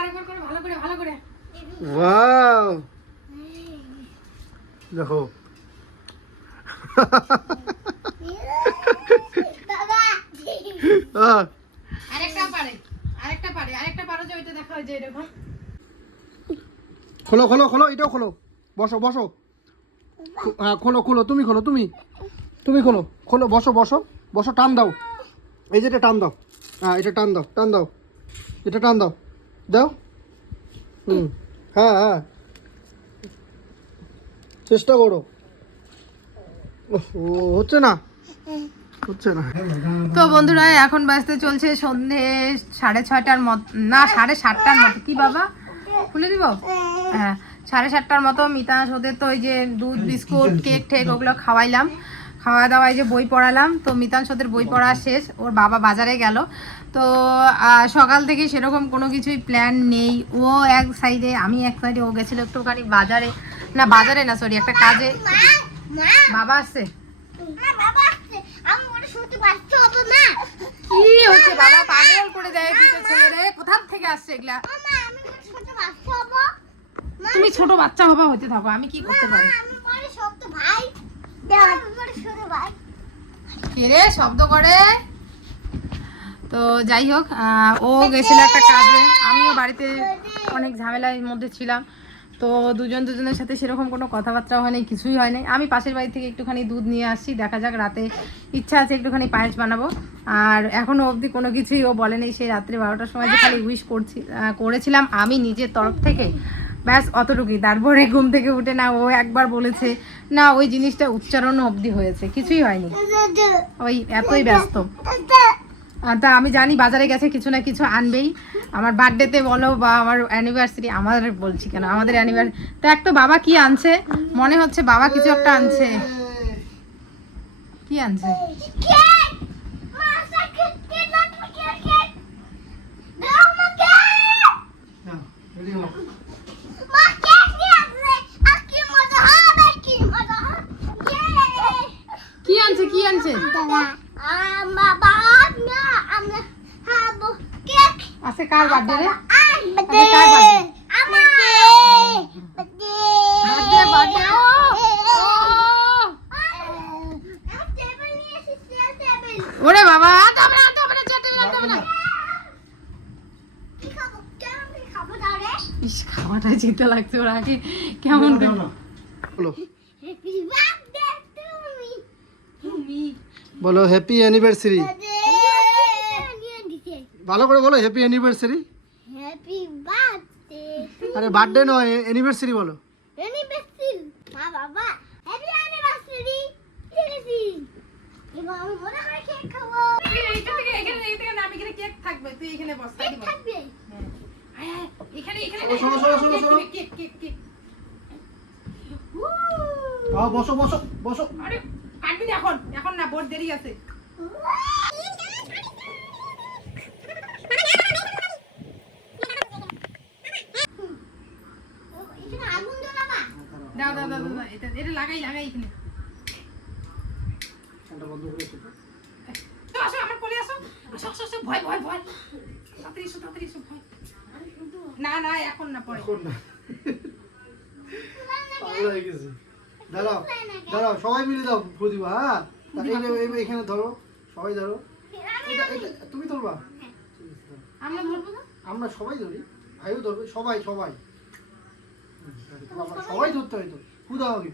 আরেকবার করো ভালো করে ভালো করে। ওয়াও দেখো আরেকটা পারো যে ওইটা দেখা হয় যে এরকম। খোলো খোলো খোলো, এটাও খোলো, বসো বসো, হ্যাঁ খোলো খোলো, তুমি খোলো, তুমি খোলো খোলো, বসো বসো বসো, টান দাও, এই যে এটা টান দাও, হ্যাঁ এটা টান দাও, এটা টান দাও, দাও, হ্যাঁ হ্যাঁ চেষ্টা করো, ও হচ্ছে না। তো বন্ধুরা এখন বাজতে চলছে সন্ধে 6:30টার মতো, না 7:30টার মতো। কি বাবা খুলে দিব? হ্যাঁ 7:30টার মতো। মিতাস ওদের তো ওই যে দুধ বিস্কুট কেক ঠেক ওগুলো খাওয়াইলাম, খাওয়া দাওয়ায় যে বই পড়ালাম। তো মিতাংশ ওদের বই পড়া শেষ, ওর বাবা বাজারে গেল। তো সকাল থেকে সেরকম কোনো কিছুই প্ল্যান নেই। ও এক সাইডে, আমি এক সাইডে, ও গেছিলো একটুখানি বাজারে, না সরি একটা কাজে। বাবা আসছে, কি হচ্ছে বাবা পাগল করে দেয় দুটো ছেলে রে, কোথা থেকে আসছে এগুলা? তুমি ছোট বাচ্চা হবা, হতে থাকো, আমি কি করতে পারি? কে রে শব্দ করে? তো যাই হোক, ও গেছিল একটা কাজে, আমিও বাড়িতে অনেক ঝামেলার মধ্যে ছিলাম। তো দুজনের সাথে সেরকম কোনো কথাবার্তা হয় নাই, কিছুই হয় নাই। আমি পাশের বাড়ি থেকে একটুখানি দুধ নিয়ে আসছি, দেখা যাক, রাতে ইচ্ছা আছে একটুখানি পায়েস বানাবো। আর এখনও অবধি কোনো কিছুই ও বলে নেই। সেই রাত্রে 12টার সময় যে খালি উইশ করেছিলাম আমি নিজের তরফ থেকে, ব্যাস অতটুকুই। তারপরে ঘুম থেকে উঠে না ও একবার বলেছে না, ওই জিনিসটা উচ্চারণও অবধি হয়েছে, কিছুই হয়নি, ওই এতই ব্যস্ত। তা আমি জানি বাজারে গেছে, কিছু না কিছু আনবেই, আমার বার্থডেতে বলো বা আমার অ্যানিভার্সারি, আমাদের বলছি কেন, আমাদের অ্যানিভার্সারি। তো একটা বাবা কি আনছে, মনে হচ্ছে বাবা কিছু একটা আনছে। কি আনছে? কি আনছে কি আনছে? আজকে কার বার্থডে রে? আজকে কার বার্থডে? ওরে বাবা, ইস খাওয়াটা যেতে লাগছে ওর আগে, কেমন বলো হ্যাপি অ্যানিভার্সারি, ভালো করে বলো হ্যাপি অ্যানিভার্সারি। Happy birthday. আরে বার্থডে নয়, অ্যানিভার্সারি বলো। অ্যানিভার্সারি মা বাবা, হ্যাপি অ্যানিভার্সারি। ঠিক আছে, এবার আমি মনে করে কেক খাবো। এইটা থেকে এখানে আমি এখানে কেক থাকবে, তুই এখানে বস, কেক থাকবে। হ্যাঁ এখানে শোনো কেক বসো বসো বসো। আরে কাটবি না এখন না, বহুত দেরি আছে। এখানে আগুন জ্বালাবা। দাও এটা লাগাই এখানে। এটা বন্ধ করে দাও। তো আসো আমার কোলে আসো, ভয় তাড়াতাড়ি এসো ভয়। না এখন না, পরে। এখন না, পাগল হয়ে গেছি। দাঁড়াও সবাই মিলে দাও প্রতিভা। হ্যাঁ এখানে ধরো, সবাই ধরো, এটা তুমি ধরবা, আমরা ধরবো না, আমরা সবাই ধরি, ভাইও ধরবে, সবাই সবাই ধরতে হয় তো, ক্ষুধা হবে।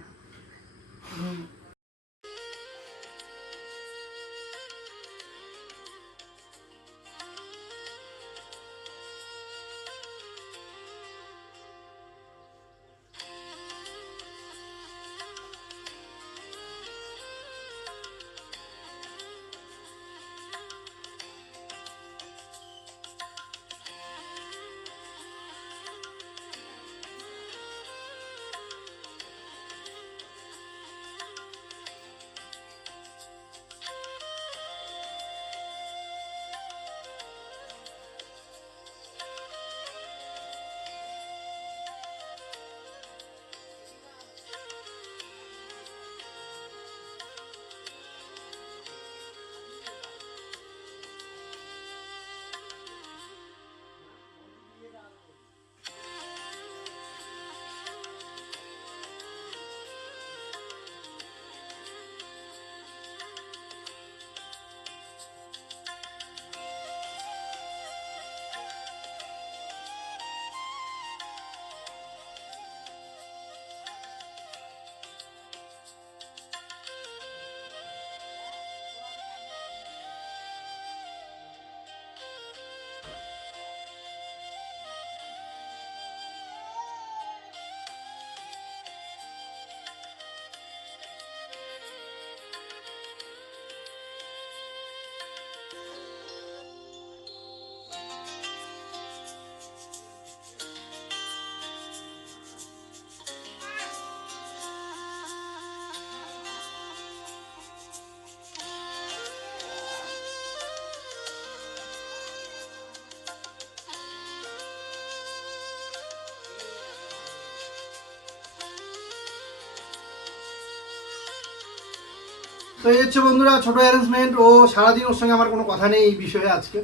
তো এই হচ্ছে বন্ধুরা ছোট অ্যারেঞ্জমেন্ট। ও সারাদিন ওর সঙ্গে আমার কোনো কথা নেই এই বিষয়ে। আজকে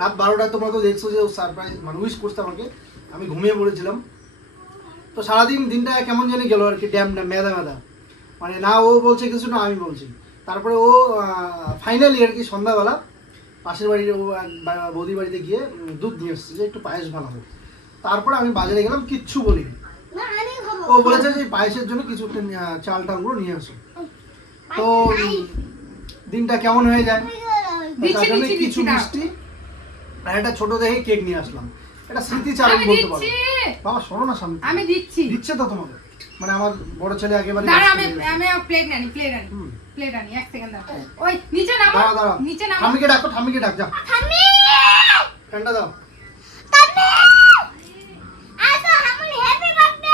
রাত 12টায় তোমরা তো দেখছো যে ও সারপ্রাইজ মানে উইশ করতে আমাকে, আমি ঘুমিয়ে পড়েছিলাম। তো সারাদিন দিনটা কেমন জানি গেল আর কি, ড্যাম মেদা মেদা, মানে না ও বলছে কিছু না আমি বলছি। তারপরে ও ফাইনালি আর কি সন্ধ্যাবেলা পাশের বাড়ির ও বৌদি বাড়িতে গিয়ে দুধ নিয়ে এসছে যে একটু পায়েস বানাবো। তারপরে আমি বাজারে গেলাম, কিচ্ছু বলিনি। না আমি খাবো। ও বলেছে যে পায়েসের জন্য কিছু একটা চাল টালগুলো নিয়ে আসো। তো দিনটা কেমন হয়ে যায়, তার জন্য কিছু মিষ্টি আর একটা ছোট দেখে কেক নিয়ে আসলাম। এটা স্মৃতিচারণ বলতে পারো। বাবা শোনো না সামনে, আমি দিচ্ছি। দিচ্ছে তো তোমাকে, মানে আমার বড় ছেলে একেবারে দাঁড়া আমি প্লেট আনি এক সেকেন্ড দাও। ওই নিচে নামো, দাঁড়া নিচে নামো। ঠাম্মিকে ডাক যা, ঠাম্মি ঠান্ডা দাও। ঠাম্মি আসো হামুল হ্যাপি বার্থডে।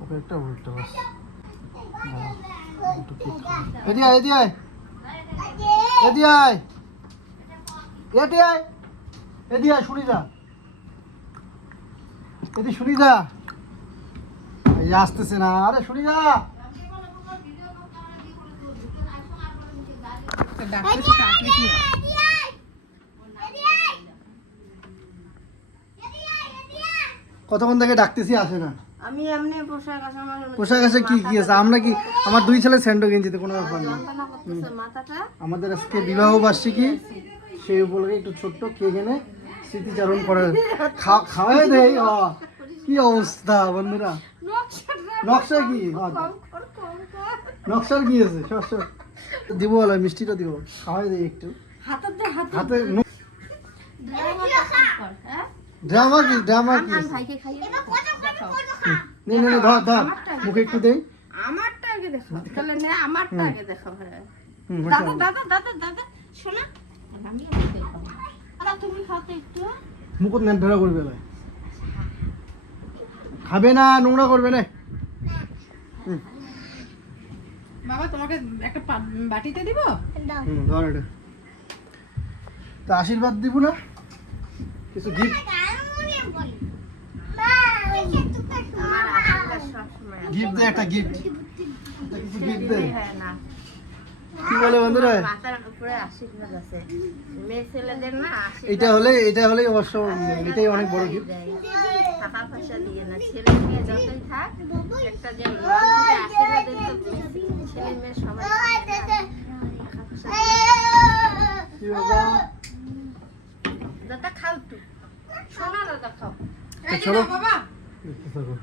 ওকে একটা উল্টো বাস। এদি আয় এদি আয় এদি আয় এদি আয় এদি আয়, শুনি যা এদি, শুনি যা, এই আসতেছে না, আরে শুনি যা। কতক্ষণ থেকে ডাকতেছি আসে না। আমি এমনি পোশাক আছে আমার পোশাক আছে কি কি আছে, আমরা কি আমার দুই ছেলে স্যান্ডো গেঞ্জিতে কোনো ব্যাপার নেই। যন্ত্রণা করতেছে মাথাটা। আমাদের আজকে বিবাহ বার্ষিকী, সেই উপলক্ষে একটু ছোট্ট কেক এনে স্মৃতিচারণ করে খাওয়াই দেয়। কি অবস্থা বন্ধুরা, নকশা কি নকশার কি আছে, দিব বলো মিষ্টিটা দিব, খাওয়াই দেয় একটু হাতে। ড্রামা কি ভাইকে খাইয়ে নেই নেই ধর ধর মুখে একটু দেই। আমারটা আগে দেখো, তাহলে না আমারটা আগে দেখো। হ্যাঁ হুম, দাদা দাদা দাদা দাদা শোনা, আমি আগে খাবো। আরে তুমি খাও তো একটু। মুকুট নেন ধরা করবে না, খাবে না, নোংরা করবে না। বাবা তোমাকে একটা বাটিতে দিব। ধর এটা, তা আশীর্বাদ দিব না, কিছু গিফট আমার আশীর্বাদ সবসময় আছে। গিফট দে, একটা গিফট, কিছু গিফট দে। হ্যাঁ না, কি বলে বন্ধুরা, মাথার উপরে আশীর্বাদ আছে, মেয়ে ছেলেদের না আশীর্বাদ এটা হলে অবশ্য এটাই অনেক বড় গিফট। দেয়। টাকা পয়সা দিয়ে না, ছেলে মেয়ে যতই থাক একটা যে মানুষকে আশীর্বাদ দিত, ছেলে মেয়ে সবাই টাকা পয়সা কি বাবা, দাদা খাও একটু, শোনা দাদা খাও। এই যে চলো। নাও বাবা, একটু থাকো।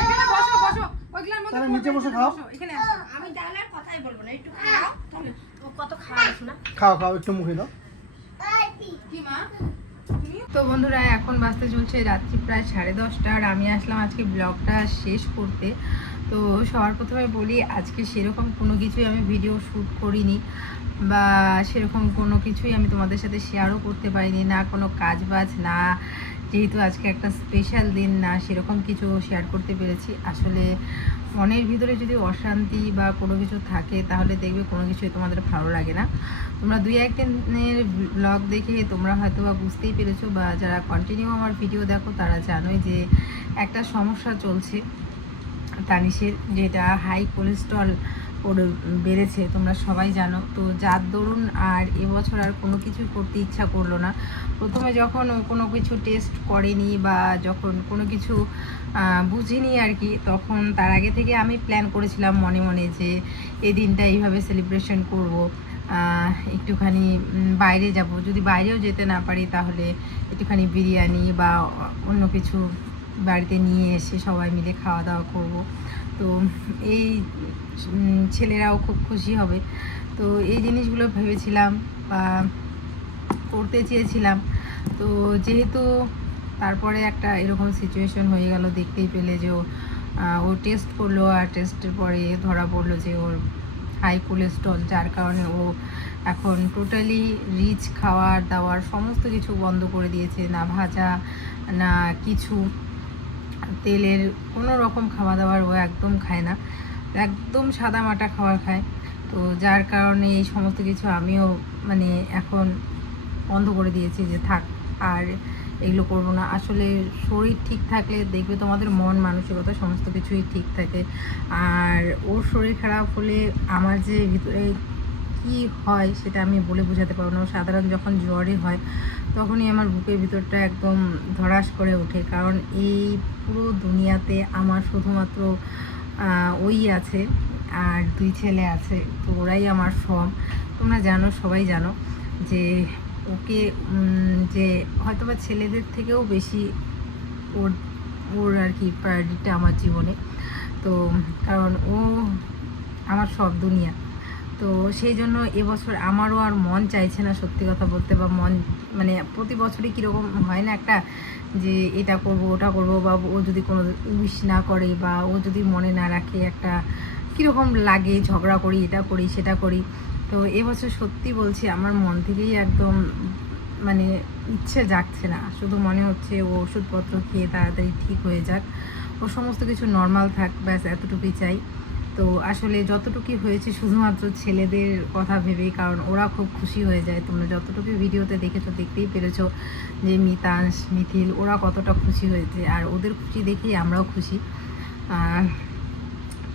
এখানে বসো বসো, ওইগুলোর মধ্যে তাহলে নিচে বসে খাও। বসো, এখানে আসো। আমি ডালের কথাই বলবো না, একটু খাও তাহলে ও কত খাওয়াস না। খাও খাও একটু মুখে দাও। কি মা? তো বন্ধুরা এখন বাজতে চলছে রাত্রি প্রায় 10:30, আর আমি আসলাম আজকে ব্লগটা শেষ করতে। তো সবার প্রথমে বলি আজকে সেরকম কোনো কিছুই আমি ভিডিও শ্যুট করিনি, বা সেরকম কোনো কিছুই আমি তোমাদের সাথে শেয়ারও করতে পারিনি, না কোনো কাজ বাজ, না যেহেতু আজকে একটা স্পেশাল দিন, না সেরকম কিছু শেয়ার করতে পেরেছি। আসলে মনের ভিতরে যদি অশান্তি বা কোনো কিছু থাকে তাহলে দেখবে কোনো কিছুই তোমাদের ভালো লাগে না। তোমরা 2-1 দিনের ব্লগ দেখে তোমরা হয়তো বা বুঝতেই পেরেছো, বা যারা কন্টিনিউ আমার ভিডিও দেখো তারা জানোই যে একটা সমস্যা চলছে তানিশের, যেটা হাই কোলেস্ট্রল বেড়েছে, তোমরা সবাই জানো। তো যার দরুন আর এবছর আর কোনো কিছু করতে ইচ্ছা করলো না। প্রথমে যখন ও কোনো কিছু টেস্ট করেনি বা যখন কোনো কিছু বুঝিনি আর কি, তখন তার আগে থেকে আমি প্ল্যান করেছিলাম মনে মনে যে এই দিনটা এইভাবে সেলিব্রেশন করব, একটুখানি বাইরে যাব, যদি বাইরেও যেতে না পারি তাহলে একটুখানি বিরিয়ানি বা অন্য কিছু বাড়িতে নিয়ে এসে সবাই মিলে খাওয়া দাওয়া করব। তো এই ছেলেরাও খুব খুশি হবে। তো এই জিনিসগুলো ভেবেছিলাম বা করতে চেয়েছিলাম। তো যেহেতু তারপরে একটা এরকম সিচুয়েশন হয়ে গেল, দেখতেই পেলে যে ও টেস্ট করলো, আর টেস্টের পরে ধরা পড়লো যে ওর হাই কোলেস্ট্রল, যার কারণে ও এখন টোটালি রিচ খাওয়ার দাওয়ার সমস্ত কিছু বন্ধ করে দিয়েছে। না ভাজা না কিছু, তেলের কোনো রকম খাওয়া দাওয়ার ও একদম খায় না, একদম সাদা মাটা খাবার খায়। তো যার কারণে এই সমস্ত কিছু আমিও মানে এখন বন্ধ করে দিয়েছি যে থাক আর এগুলো করবো না। আসলে শরীর ঠিক থাকলে দেখবে তোমাদের মন মানসিকতা সমস্ত কিছুই ঠিক থাকে। আর ওর শরীর খারাপ হলে আমার যে ভিতরে কী হয় সেটা আমি বলে বোঝাতে পারবো না। সাধারণ যখন জ্বরই হয় তখনই আমার বুকের ভিতরটা একদম ধড়াস করে ওঠে, কারণ এই পুরো দুনিয়াতে আমার শুধুমাত্র ওই আছে আর 2 ছেলে আছে, তো ওরাই আমার সব। তোমরা জানো, সবাই জানো যে ওকে যে হয়তোবা ছেলেদের থেকেও বেশি ওর ওর আর কি প্রায়োরিটিটা আমার জীবনে। তো কারণ ও আমার সব দুনিয়া। তো সেই জন্য এবছর আমারও আর মন চাইছে না সত্যি কথা বলতে, বা মন মানে প্রতি বছরই কীরকম হয় না একটা যে এটা করব ওটা করব, বা ও যদি কোনো উইশ না করে বা ও যদি মনে না রাখে একটা কীরকম লাগে, ঝগড়া করি, এটা করি সেটা করি। তো এবছর সত্যি বলছি আমার মন থেকেই একদম মানে ইচ্ছে জাগছে না, শুধু মনে হচ্ছে ও ওষুধপত্র খেয়ে তাড়াতাড়ি ঠিক হয়ে যাক, ও সমস্ত কিছু নর্মাল থাক, ব্যাস এতটুকুই চাই। তো আসলে যতটুকুই হয়েছে শুধুমাত্র ছেলেদের কথা ভেবেই, কারণ ওরা খুব খুশি হয়ে যায়। তোমরা যতটুকু ভিডিওতে দেখেছো, দেখতেই পেরেছো যে মিতাংশ, মিথিল ওরা কতটা খুশি হয়েছে, আর ওদের খুশি দেখেই আমরাও খুশি।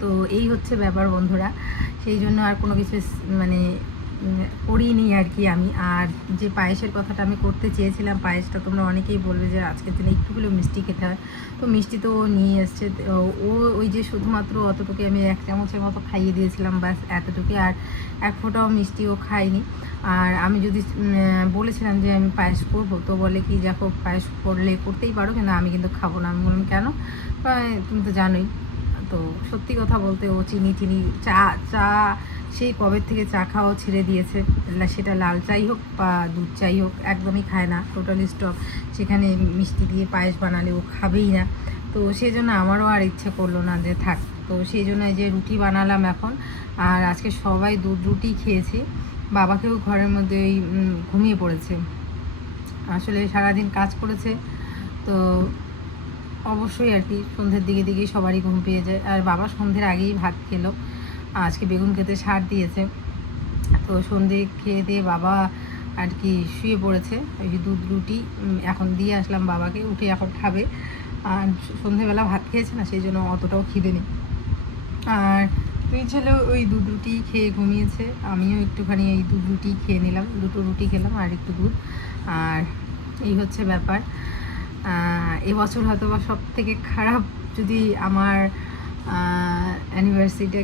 তো এই হচ্ছে ব্যাপার বন্ধুরা, সেই জন্য আর কোনো কিছু মানে করিনি আর কি আমি। আর যে পায়েসের কথাটা আমি করতে চেয়েছিলাম, পায়েসটা তোমরা অনেকেই বলবে যে আজকের দিনে একটু হলেও মিষ্টি খেতে হয়, তো মিষ্টি তো ও নিয়ে এসছে। ও ওই যে শুধুমাত্র অতটুকু আমি 1 চামচের মতো খাইয়ে দিয়েছিলাম, ব্যাস এতটুকু, আর 1 ফোঁটাও মিষ্টি ও খায়নি। আর আমি যদি বলেছিলাম যে আমি পায়েস করবো, তো বলে কি দেখো পায়েস করলে করতেই পারো, কিন্তু আমি কিন্তু খাবো না। আমি বললাম কেন? তুমি তো জানোই। তো সত্যি কথা বলতে ও চিনি চা সেই কবের থেকে চা খাওয়াও ছেড়ে দিয়েছে, সেটা লাল চাই হোক বা দুধ চাই হোক একদমই খায় না, টোটালি স্টপ। সেখানে মিষ্টি দিয়ে পায়েস বানালে ও খাবেই না। তো সেই জন্য আমারও আর ইচ্ছে করলো না যে থাক। তো সেই জন্য এই যে রুটি বানালাম এখন, আর আজকে সবাই দুধ রুটি খেয়েছি। বাবাকেও ঘরের মধ্যে ওই ঘুমিয়ে পড়েছে, আসলে সারাদিন কাজ করেছে, তো অবশ্যই আর কি সন্ধ্যের দিকে সবারই ঘুম পেয়ে যায়। আর বাবা সন্ধ্যের আগেই ভাত খেলো, আজকে বেগুন খেতে সার দিয়েছে। তো সন্ধ্যে খেয়ে দিয়ে বাবা আর কি শুয়ে পড়েছে। ওই দুধ রুটি এখন দিয়ে আসলাম বাবাকে, উঠে এখন খাবে। আর সন্ধ্যেবেলা ভাত খেয়েছে না, সেই জন্য অতটাও খিদে নেই। আর 2 ছেলে ওই দুধ রুটি খেয়ে ঘুমিয়েছে, আমিও একটুখানি এই দুধ রুটি খেয়ে নিলাম, 2টো রুটি খেলাম আর একটু দুধ। আর এই হচ্ছে ব্যাপার। এবছর হয়তো বা সব থেকে খারাপ যদি আমার অ্যানিভার্সারিটা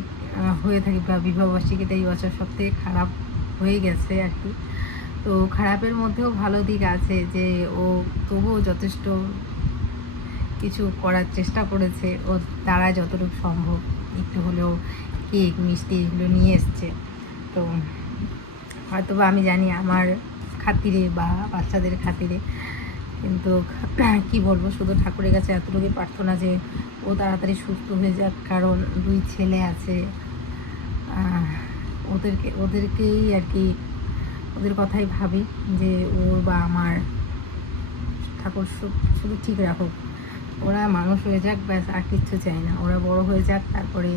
হয়ে থাকে বা বিবাহবার্ষিকীটা এই বছর সব থেকে খারাপ হয়ে গেছে আর কি। তো খারাপের মধ্যেও ভালো দিক আছে যে ও তবুও যথেষ্ট কিছু করার চেষ্টা করেছে, ও দ্বারা যতটুকু সম্ভব একটু হলেও কেক মিষ্টি এগুলো নিয়ে এসছে। তো হয়তো বা আমি জানি আমার খাতিরে বা বাচ্চাদের খাতিরে, কিন্তু কি বলবো, শুধু ঠাকুরের কাছে এতটুকুই প্রার্থনা যে ও তাড়াতাড়ি সুস্থ হয়ে যাক, কারণ 2 ছেলে আছে, ওদেরকেই আর কি ওদের কথাই ভাবি যে ওর বা আমার ঠাকুর শুধু ঠিক রাখুক, ওরা মানুষ হয়ে যাক, ব্যাস আর কিচ্ছু চাই না, ওরা বড় হয়ে যাক, তারপরে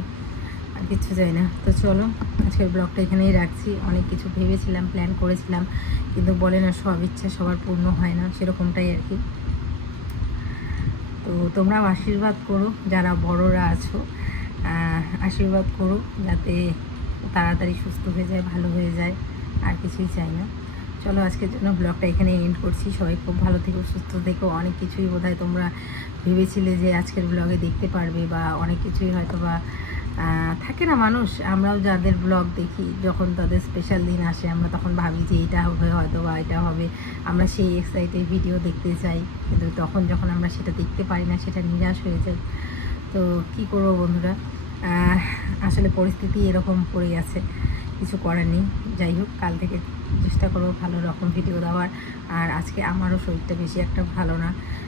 আর কিচ্ছু চাই না। তো চলো আজকের ব্লগটা এখানেই রাখছি। অনেক কিছু ভেবেছিলাম, প্ল্যান করেছিলাম, কিন্তু বলে না সব ইচ্ছা সবার পূর্ণ হয় না, সেরকমটাই আর কি। তো তোমরাও আশীর্বাদ করো, যারা বড়রা আছো আশীর্বাদ করো যাতে তাড়াতাড়ি সুস্থ হয়ে যায়, ভালো হয়ে যায়, আর কিছুই চাই না। চলো আজকের জন্য ব্লগটা এখানে এন্ড করছি। সবাই খুব ভালো থেকো, সুস্থ থেকো। অনেক কিছুই বোধহয় তোমরা ভেবেছিলে যে আজকের ব্লগে দেখতে পারবে, বা অনেক কিছুই হয়তো বা থাকে না মানুষ, আমরাও যাদের ব্লগ দেখি যখন তাদের স্পেশাল দিন আসে আমরা তখন ভাবি যে এটা হবে, হয়তো বা এটা হবে, আমরা সেই এক্সাইটেড ভিডিও দেখতে চাই, কিন্তু তখন যখন আমরা সেটা দেখতে পারি না সেটা নিরাশ হয়ে যায়। তো কি করবো বন্ধুরা, আসলে পরিস্থিতি এরকম পড়ে গেছে, কিছু করার নেই। যাই হোক, কাল থেকে চেষ্টা করবো ভালো রকম ভিডিও দেওয়ার। আর আজকে আমারও শরীরটা বেশি একটা ভালো না,